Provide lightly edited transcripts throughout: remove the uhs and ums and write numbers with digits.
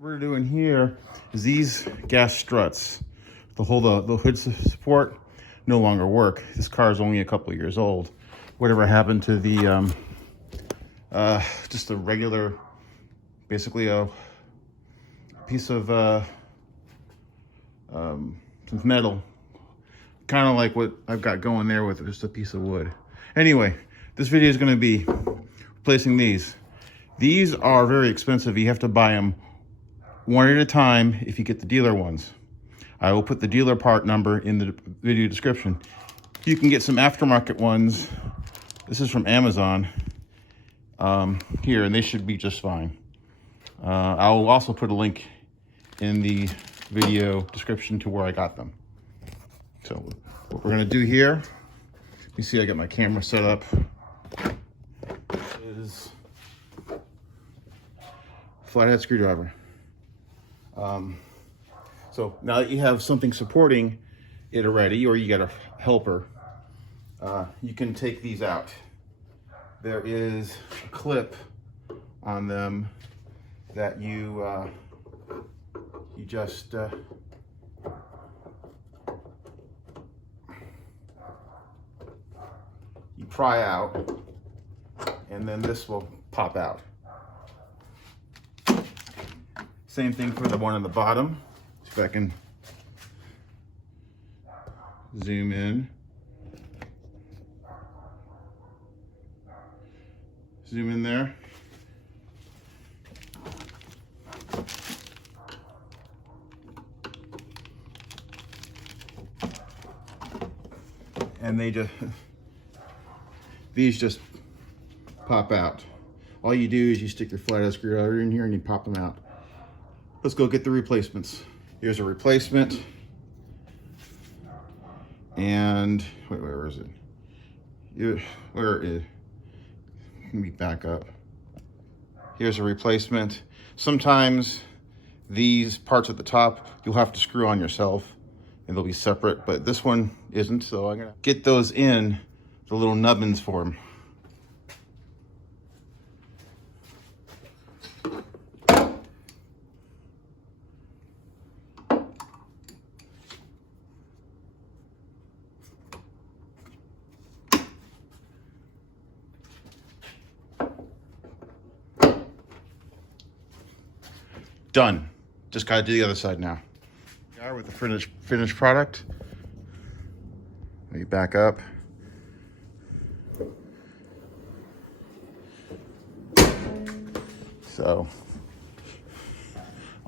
What we're doing here is these gas struts to hold the hood support no longer work. This car is only a couple of years old. Whatever happened to the just a regular, basically a piece of some metal, kind of like what I've got going there with just a piece of wood. Anyway, this video is going to be replacing these. These are very expensive. You have to buy them one at a time if you get the dealer ones. I will put the dealer part number in the video description. You can get some aftermarket ones. This is from Amazon here, and they should be just fine. I will also put a link in the video description to where I got them. So what we're gonna do here, you see I got my camera set up, is flathead screwdriver. So now that you have something supporting it already, or you got a helper, you can take these out. There is a clip on them that you just you pry out, and then this will pop out. Same thing for the one on the bottom. See if I can zoom in. Zoom in there. And these just pop out. All you do is you stick your flathead screwdriver in here and you pop them out. Let's go get the replacements. Here's a replacement. And wait, where is it? Where is it? Let me back up. Here's a replacement. Sometimes these parts at the top you'll have to screw on yourself and they'll be separate, but this one isn't, so I'm gonna get those in the little nubbins for them. Done. Just gotta do the other side now. We are with the finished product. Let me back up. So,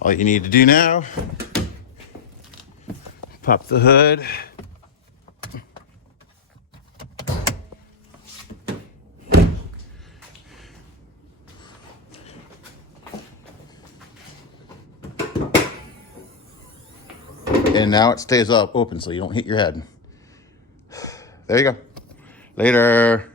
all you need to do now, pop the hood. And now it stays up open so you don't hit your head. There you go. Later.